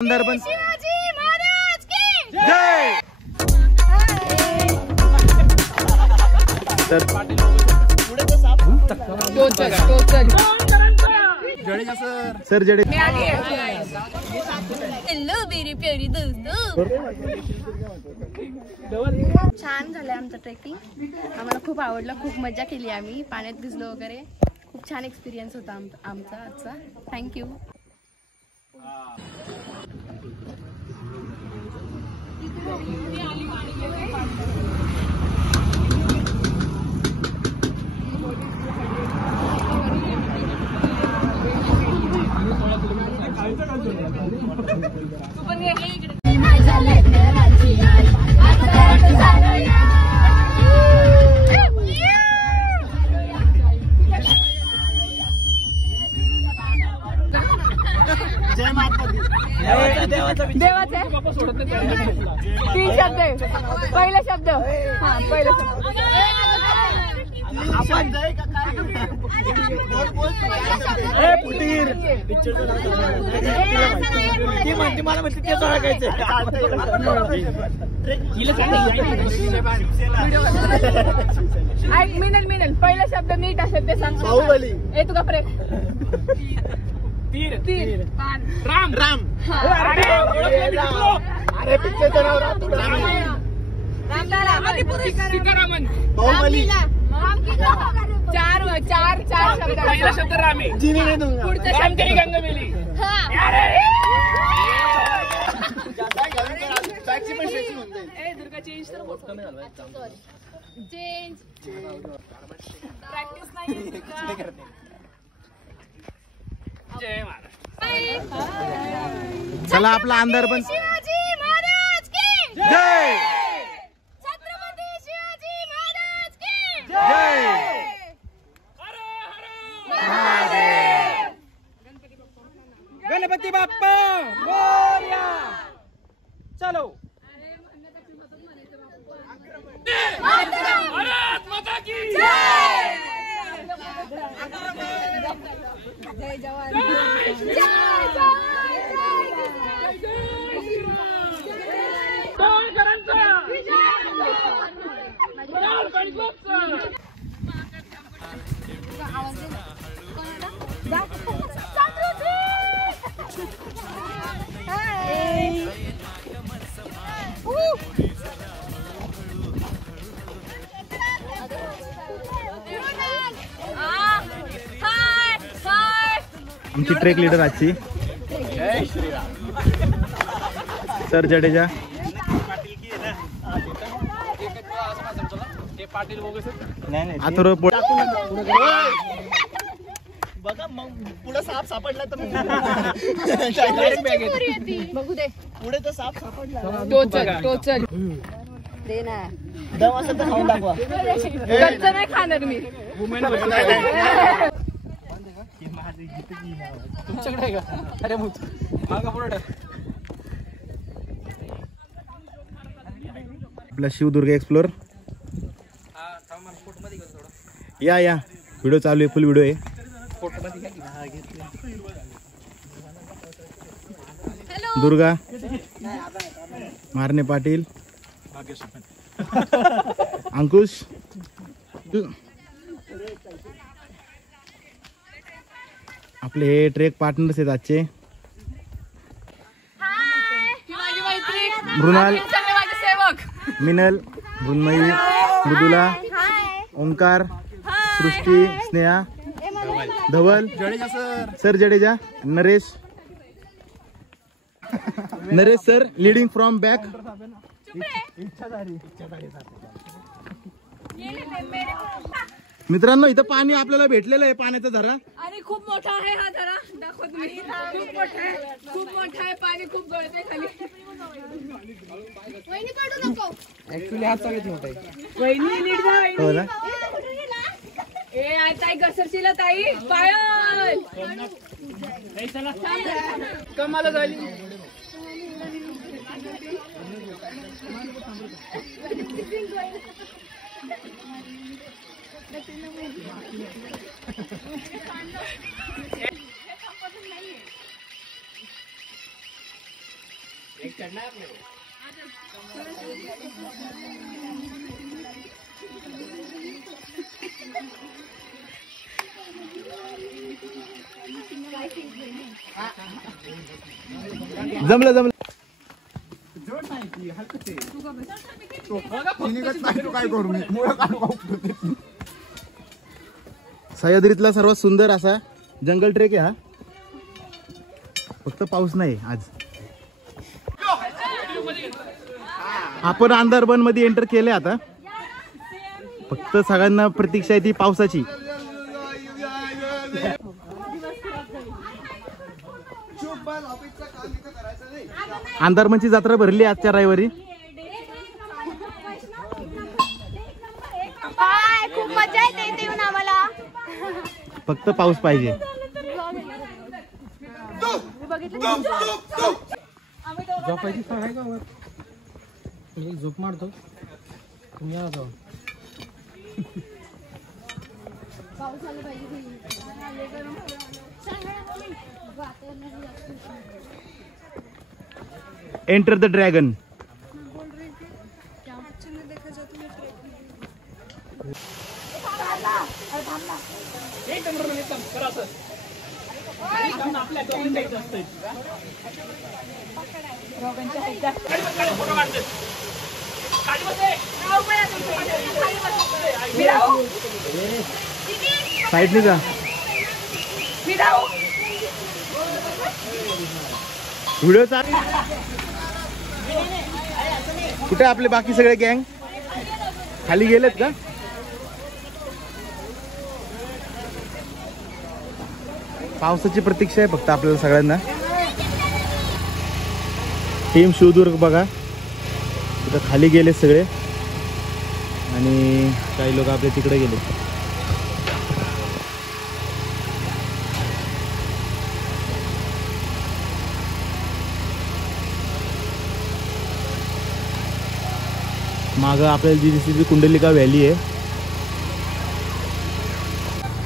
अंदर पण शिवाजी महाराज की जय। जडेजा सर जडेजा हेलो मेरी प्यारी दोस्तों। छान झालं आमचं ट्रेकिंग, आम्हाला खूप आवडलं, खूप मजा केली आम्ही, पाण्यात भिजलो वगैरे, खूप छान एक्सपिरियन्स होता आमचा आजचा। थँक्यू। देवाचे तीन शब्द आहे। पहिला शब्द पहिला मिनल पहिला शब्द नीट असेल ते सांग। बाहुबली ए तुका प्रे तीर तीर राम राम अरे पिक्चरचं नाव सीतारामन बाहुबली चार चार चार शब्द। पहिला शब्द राम आहे, जिने नाही दूंगा, पुढचा शब्द गंगामेली। ए दुर्गा चेंज तर होत कमी झालं, चेंज प्रॅक्टिस नाही करते। जय महाराज। चला आपला अंदर पण शिवाजी महाराज की जय। छत्रपती शिवाजी महाराज की जय। गणपती बाप्पा मोरया। चलो भारत माता की जय। जय जवान आमची ट्रेक लीडर आजची सर जडेजा। अथर्व बघा मग पुढे साप सापडला तर बघू दे, पुढे तर साप सापडला टोचल दे ना, दम असं तर खाऊन दाखवा। कच्चं नाही खाणार मी। तुमच्याकडे आहे का? अरे मागा पुढे आपला शिवदुर्ग एक्सप्लोर। या या व्हिडिओ चालू आहे, फुल व्हिडिओ आहे। दुर्गा मारणे पाटील अंकुश आपले हे ट्रेक पार्टनर्स आहेत आजचे। Mrinal Minal Mrunmayi Mridula Omkar Srishti Sneha Dhawal sir Jadeja Naresh sir leading from back. मित्रांनो इथं पाणी आपल्याला भेटलेलं आहे, पाण्याचा झरा आणि खूप मोठा आहे हा झरा, दाखवत मी। खूप मोठा आहे पाणी खूप गळते खाली। वहिनी पडू नको, ऍक्च्युअली हा सगळ्यात मोठा आहे। वहिनी नीट जा वहिनी। हो ना? ए आई ताई घसरशील ताई, पायल कमाल झाली। जमलं जमलं. सह्याद्रीतला सर्वात सुंदर असा जंगल ट्रेक आहे हा. फक्त पाऊस नाही आज. आपण अंदरबन मध्ये एंटर केले आता. फक्त सगळ्यांना प्रतीक्षा आहे ती पावसाची. अंदरबनची जत्रा भरली आजच्या रविवारी. खूप मजा येते येऊन आम्हाला. फक्त पाऊस पाहिजे. झोपायची सवय का वर? झोप मारतो तुम्ही या जाऊ. Enter the dragon. साइड नहीं जा. व्हिडिओ चालू. कुठे आपले बाकी सगळे गँग खाली गेलेत का? पावसाची प्रतीक्षा आहे फक्त आपल्याला सगळ्यांना. टीम शिवदुर्ग बघा तिथं खाली गेले सगळे आणि काही लोक आपले तिकडे गेले. मागं आपल्याला जी दिसते ती कुंडलिका व्हॅली आहे.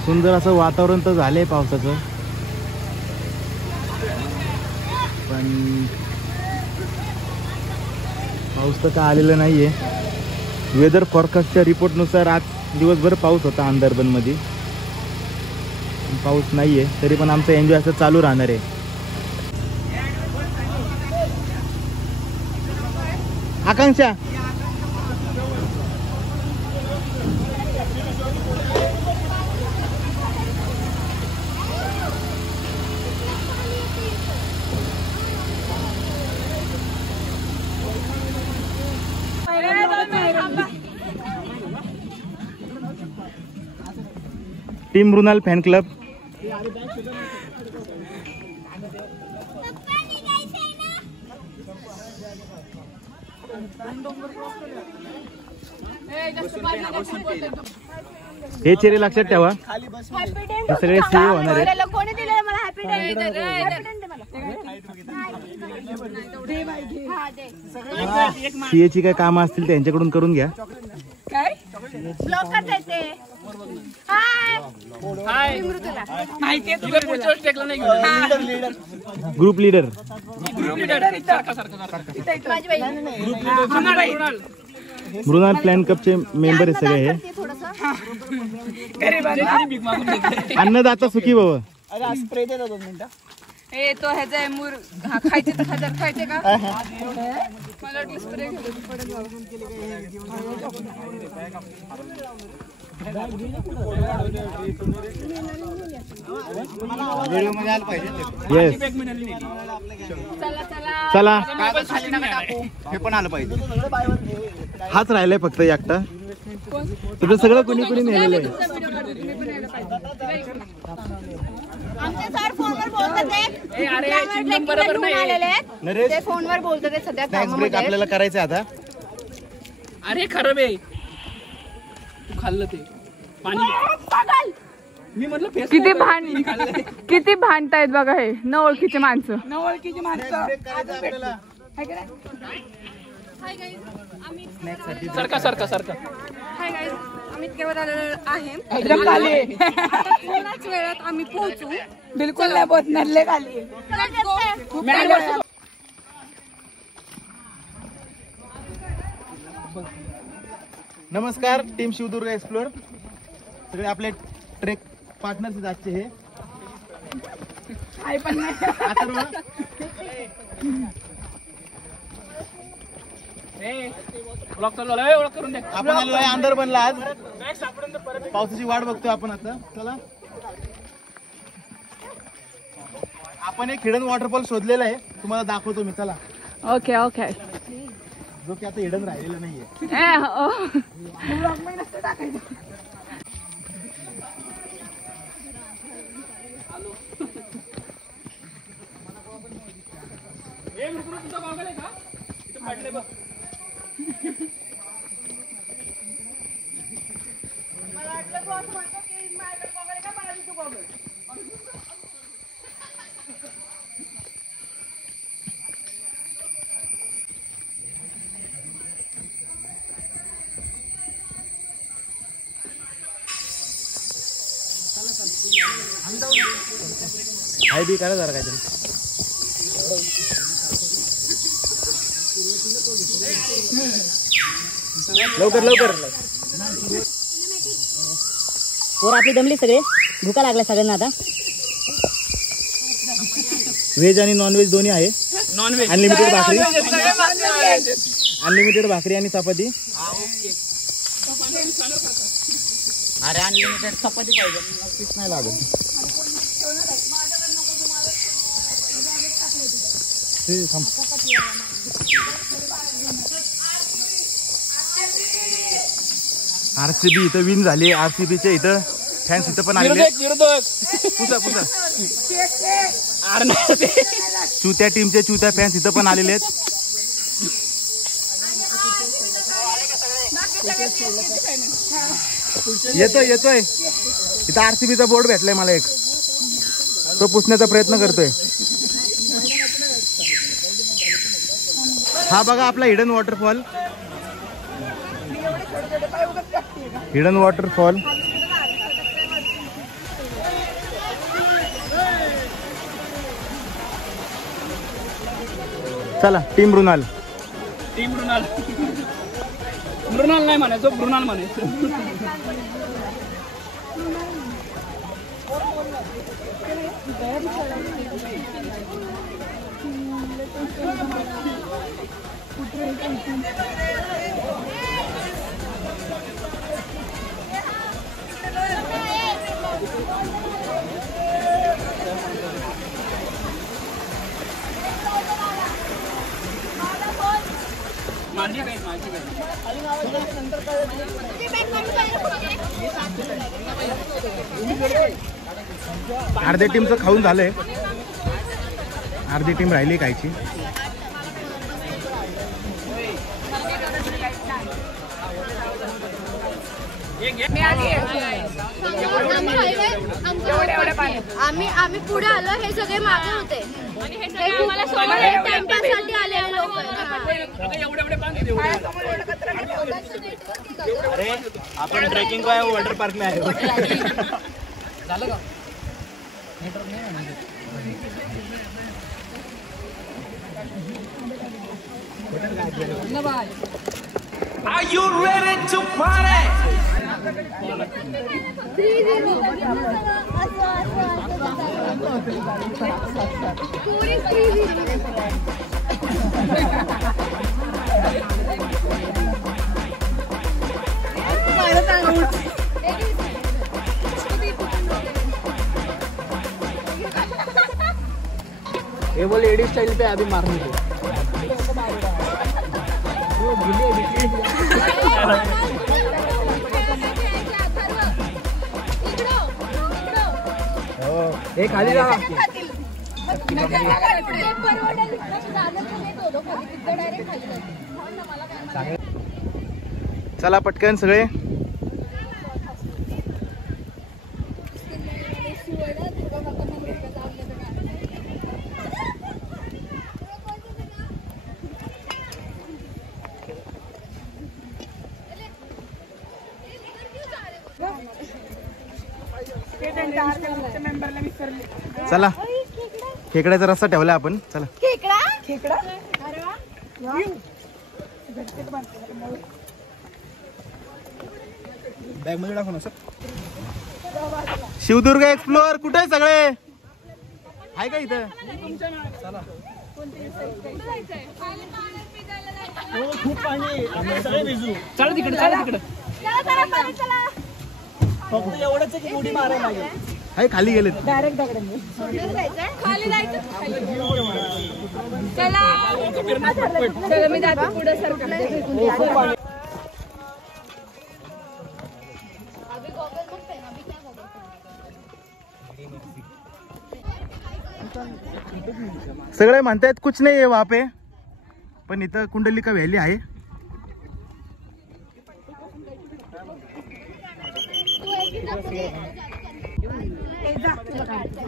सुंदर असं वातावरण तर झालंय पावसाचं, पण पाऊस तर काय आलेला नाहीये. वेदर फॉरकास्टच्या रिपोर्टनुसार आज दिवसभर पाऊस होता अंदरबनमध्ये. पाऊस नाहीये तरी पण आमचं एन्जॉय असं चालू राहणार आहे. आकांक्षा टीम मृणाल फॅन क्लब. हे चेहरे लक्षात ठेवा, हे सगळे सीए होणार आहेत. सीए ची काय कामं असतील त्यांच्याकडून करून घ्या. ग्रुप लीडर मृणाल प्लॅन कपचे मेंबर आहे सगळे. हे अन्नदाता सुखी बाबा. स्प्रे दे ना 2 मिनिटं. ए तो ह्याचा आहे मूर. हा खायचे तर खायचे खायचे का? मला वाटलं स्प्रे येस चला. हे पण आलं पाहिजे. हाच राहिलाय फक्त एकटा. तुझं सगळं कुणी कुणी नेलेलं आहे. आमचे सर फोनवर बोलतात ते फोनवर बोलतात सध्या स्नॅक्स ब्रेक आपल्याला करायचं आता. अरे खरं बे तू खाल्लं ते पाणी. मी म्हटलं किती भांडतायत बघा हे न ओळखीचे माणसं. सरका सरका सरका. हाय गाईज, आम्ही केवळ आलेलो आहे. थोड्याच वेळात आम्ही पोहोचू. बिलकुल नाही पोहोचणार. नमस्कार टीम शिवदुर्ग एक्सप्लोर. सगळे आपले ट्रेक पार्टनर्स आजचे हे अथर्व. आपण आलेलो आहे अंदरबनला. आज पावसाची वाट बघतोय आपण आता. चला आपण एक हिडन वॉटरफॉल शोधलेला आहे, तुम्हाला दाखवतो मी. चला. Okay okay. जो की आता हिडन राहिलेला नाहीये. हाय बी करा जरा काहीतरी. लवकर लवकर. पोर आपली दमली सगळे, भूका लागल्या सगळ्यांना आता. व्हेज आणि नॉन व्हेज दोन्ही आहे. अनलिमिटेड भाकरी, अनलिमिटेड भाकरी आणि चपाती. अरे अनलिमिटेड चपाती पाहिजे, पीस नाही लागत. आरसीबी इथं विन झाली. आरसीबीच्या इथं फॅन्स इथं पण आलेले. पुसा पुसा. चुत्या टीमचे चुत्या फॅन्स इथं पण आलेले आहेत. येतोय येतोय. इथं आरसीबीचा बोर्ड भेटलाय मला एक, तो पुसण्याचा प्रयत्न करतोय. हा बघा आपला हिडन वॉटरफॉल. Hidden waterfall. चला टीम मृणाल. मृणाल नाही म्हणायचं, मृणाल म्हणायचं. अर्ध्या टीमचं खाऊन झालंय, अर्धी टीम राहिली खायची. आम्ही पुढे आलो, हे सगळे मागे होते. अरे आपण ट्रेकिंग काय वॉटर पार्क में आए हो. झालं का? Are you ready to party? ये वो लेडीज स्टाइल पे अभी मारने को. हे खाली जा. चला पटकन सगळे. चला खेकड्याचा रस्ता ठेवला आपण. चला खेकडा. बॅग मध्ये टाकू ना सर. शिवदुर्ग एक्सप्लोअर कुठे आहे सगळे? आहे का इथं? खूप पाणी, आपण सगळे भिजू. चला तिकडे, चला तिकडे. फक्त एवढंच की उडी मारायला लागेल. आहे खाली गेलेत. खाली जायचं. चला मी जाते पुढे सरकलं. सगळे म्हणतायत कुछ नाही आहे वहाँ पे, पण इथं कुंडलिका व्हॅली आहे.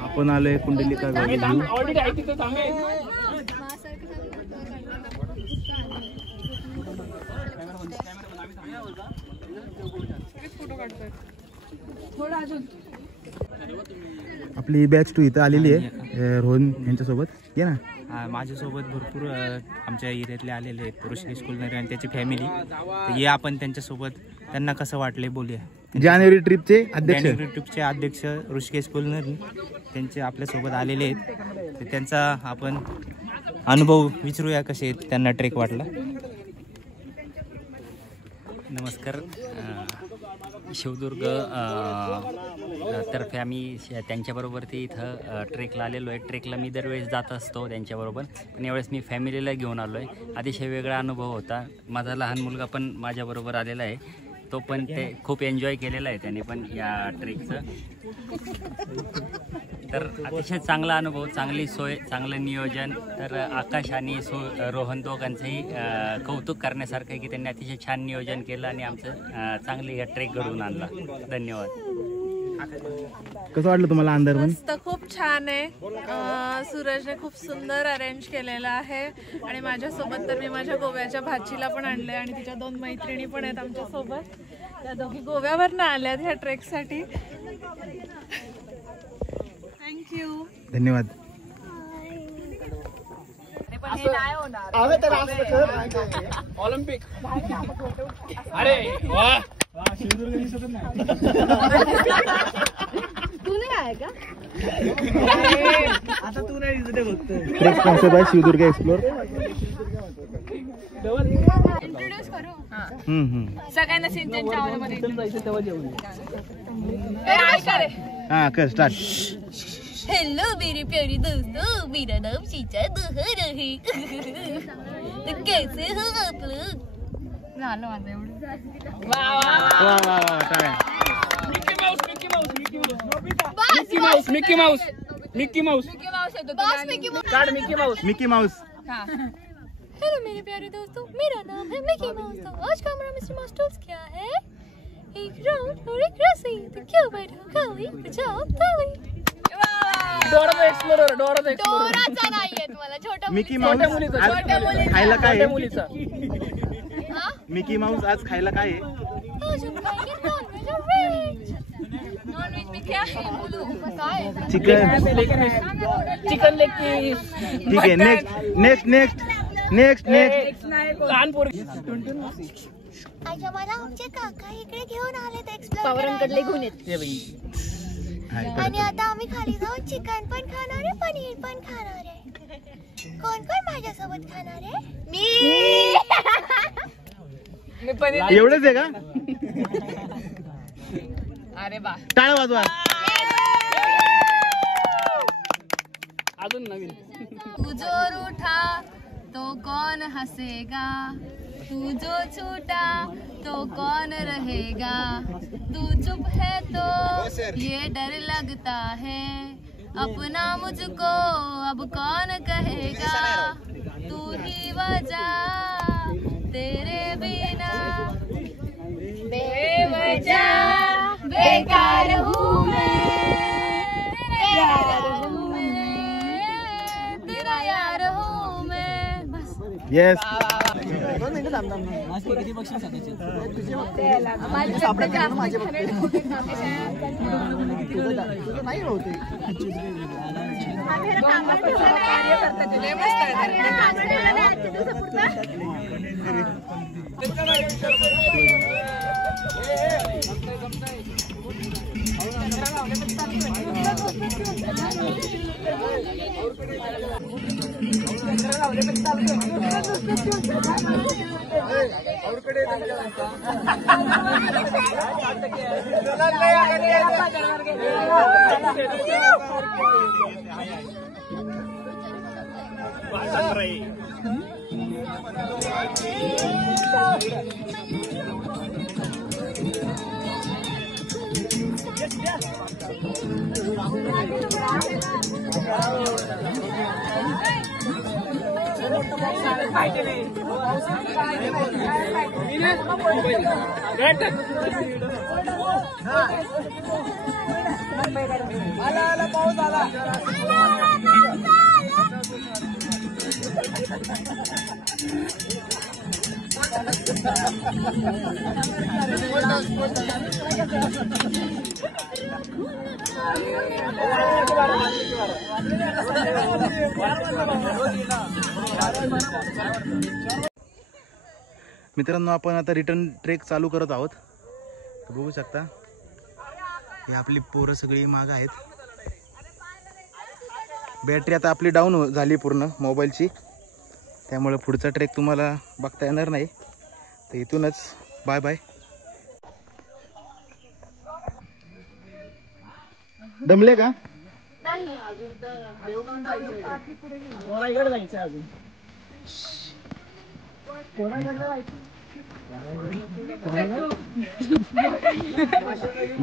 आपण आलोय कुंडलिका व्हॅली व्ह्यू. आपली बॅच 2 इथं आलेली आहे रोहन यांच्यासोबत. ये ना. माझ्यासोबत भरपूर आमच्या एरियातले आलेले आहेत ऋषिकेश कुलनरी आणि त्याची फॅमिली. तर ये आपण त्यांच्यासोबत त्यांना कसं वाटले बोलूया. जानेवारी ट्रिपचे अध्यक्ष ऋषिकेश कुलनरी त्यांचे आपल्यासोबत आलेले आहेत. तर त्यांचा आपण अनुभव विचारूया कसे त्यांना ट्रेक वाटला. नमस्कार. शिवदुर्ग तर्फे आम्ही त्यांच्याबरोबर इथं ट्रेकला आलेलो आहे. ट्रेकला मी दरवेळेस जात असतो त्यांच्याबरोबर, पण यावेळेस मी फॅमिलीला घेऊन आलो आहे. अतिशय वेगळा अनुभव होता. माझा लहान मुलगा पण माझ्याबरोबर आलेला आहे. तो पण ते खूप एन्जॉय केलेला आहे त्याने पण या ट्रेकचं. तर अतिशय चांगला अनुभव, चांगली सोय, चांगलं नियोजन. तर आकाश आणि रोहन दोघांचंही कौतुक करण्यासारखं आहे की त्यांनी अतिशय छान नियोजन केलं आणि आमचं चांगली या ट्रेक घडवून आणला. धन्यवाद. कसं वाटलं तुम्हाला अंदरवन? मस्त, खूप छान आहे. सूरजने खूप सुंदर अरेंज केलेलं आहे आणि माझ्यासोबत तर मी माझ्या गोव्याच्या भाचीला पण आणले आणि तिच्या 2 मैत्रिणी पण आहेत आमच्यासोबत. त्या दोघी गोव्यावरनं आल्यात ह्या ट्रेकसाठी. थँक्यू. धन्यवाद. ऑलिम्पिक. अरे वा. तू नाही आहे का? आता तू नाही दिसत फक्त. Trek sponsor by Shivdurg explore. Introduce करू सगळ्यांना सिंचनच्या आवाजामध्ये. हा कर स्टार्ट. हेलो मेरे प्यारे दोस्तों, मेरा नाम शीचा दुहर है. तो कैसे हो आप लोग? झालं माझं एवढं. वा वा वा वा टाळ्या. Mickey Mouse Mickey mouse. Hello मेरे प्यारे दोस्तों, मेरा नाम है मिकी माउस. तो आज का हमारा मिस्टर मास्टर्स क्या है? एक राउंड और एक रस्सी. तो क्यों बैठो खाली बजाओ ताली. डोराचा नाहीये तुम्हाला, छोटा मिकी माउस आज खायला काय आहे? मिकी माउस आज खायला काय आहे? नॉनव्हेज में क्या है बोलो. काय चिकन. Chicken leg piece. ठीक आहे. नेक्स्ट कानपूर. अच्छा, मला आमचे काका इकडे घेऊन आलेत एक्सप्लोर पावरांकडले घेऊन येत. आणि आता आम्ही खाली जाऊन चिकन पण खाणार आहे, पनीर पण खाणार आहे. कोण कोण माझ्यासोबत खाणार आहे? मी एवढंच आहे का? अरे बा, टाळ्या वाजवा. अजून नवीन. तू जोर उठा तो कौन हंसेगा, तू जो छूटा तो कौन रहेगा, तू चुप है तो ये डर लगता है, अपना मुझको अब कौन कहेगा, तू ही वजह तेरे बिना बेवजह बेकार हूँ मैं, तेरा यार हूँ मैं. बस. येस. किती बक्षीस सांगायचे? नाही होते. मित्रांनो, आपण आता रिटर्न ट्रेक चालू करत आहोत. बघू शकता हे आपली पोरं सगळी माग आहेत. बॅटरी आता आपली डाऊन झाली पूर्ण मोबाईलची, त्यामुळे पुढचा ट्रेक तुम्हाला बघता येणार नाही. तर इथूनच बाय बाय. दमले का?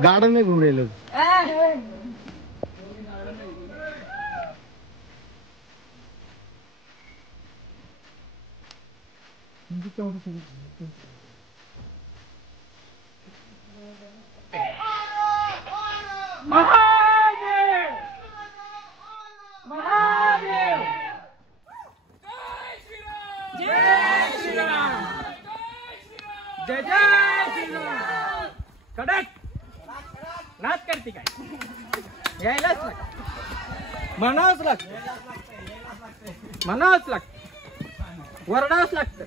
गार्डन में घूम रहे लोग. जय जय श्रीराम. कडक नाच करते काय? यायलाच लागतं, म्हणावंच लागतं, म्हणावंच लागतं, वरडावंच लागतं.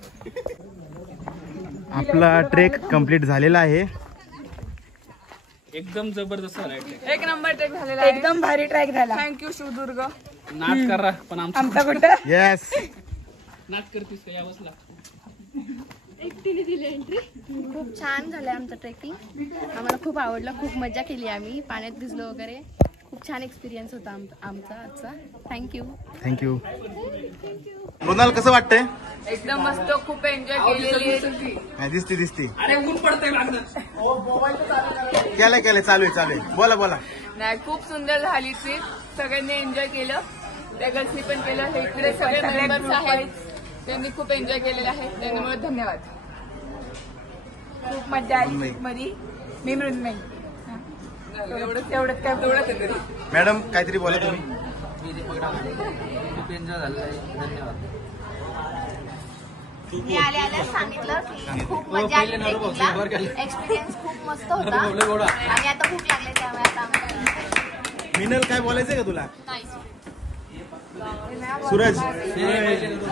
आपला ट्रेक कंप्लीट झालेला आहे. एकदम जबरदस्त झाला ट्रेक. एक नंबर ट्रेक झालेला आहे. एकदम भारी ट्रॅक झाला. थँक्यू शिवदुर्ग. नाच करा पण आमचा कुठं येस. नाच करतीस का? यावंच लागतं. खूप छान झालं आमचं ट्रेकिंग. आम्हाला खूप आवडलं, खूप मजा केली आम्ही, पाण्यात भिजलो वगैरे. खूप छान एक्सपिरियन्स होता आमचा आजचा. थँक्यू. थँक्यू. मृणाल, कसं वाटतंय? एकदम मस्त, खूप एन्जॉय केलेली. दिसती दिसती. अरे ऊन पडतंय लागणार. केलंय चालू आहे. बोला बोला. नाही, खूप सुंदर झाली ट्रिप. सगळ्यांनी एन्जॉय केलं, त्या गर्ल्सनी पण केलं. हे इकडे सगळे मेंबर्स आहेत, त्यांनी खूप एन्जॉय केलेले आहे, त्यामुळे धन्यवाद. खूप मजा आली ट्रिप मध्ये. मी मृण्मयी. एवढंच काय बोलत. मॅडम, काहीतरी बोला तुम्ही. मी आल्या सांगितलं की खूप मजा आली ट्रेकिंगला. एक्सपिरियन्स खूप मस्त होता आणि आता भूक लागली त्यामुळे आता मिनल, काय बोलायचंय का तुला? सूरज,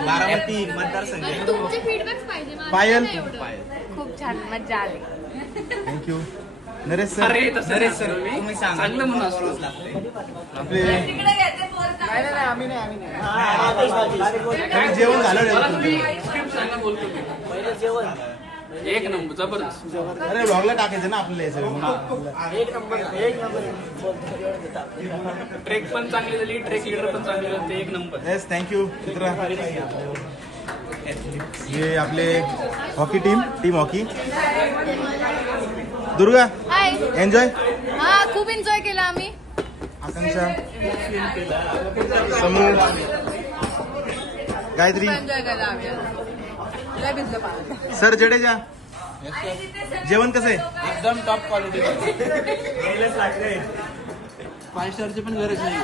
बारामती मतदारसंघ. तुमचे फीडबॅक पाहिजे. पायल, खूप छान मजा आली. थँक्यू. नरेश सर, तुम्ही चांगलं म्हणून असतो आपले जेवण झालं. बोलतो एक नंबर जबरदस्त. अरे ब्लॉगला टाकायचं ना आपल्याला सगळं. ट्रेक पण चांगली झाली, ट्रेक लीडर पण चांगले होते. एक नंबर. येस, थँक्यू चित्रा. हे आपले hockey team hockey. Durga, enjoy. हा, खूप एन्जॉय केला आम्ही. आकांक्षा, समूह, गायत्री, एन्जॉय केला आम्ही. सर जडेजा. जेवण कसं आहे? एकदम टॉप क्वालिटी. 5 स्टारची पण गरज नाही.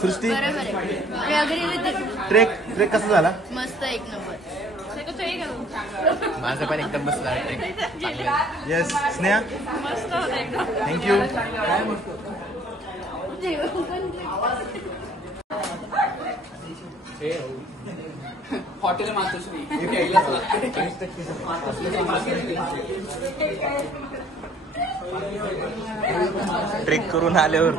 सृष्टी, बरोबर. ट्रेक कसा झाला? मस्त, एक नंबर. माझं पण एकदम बसला. येस, स्नेहा. थँक्यू. हॉटेल मातोश्री. ट्रेक करून आल्यावर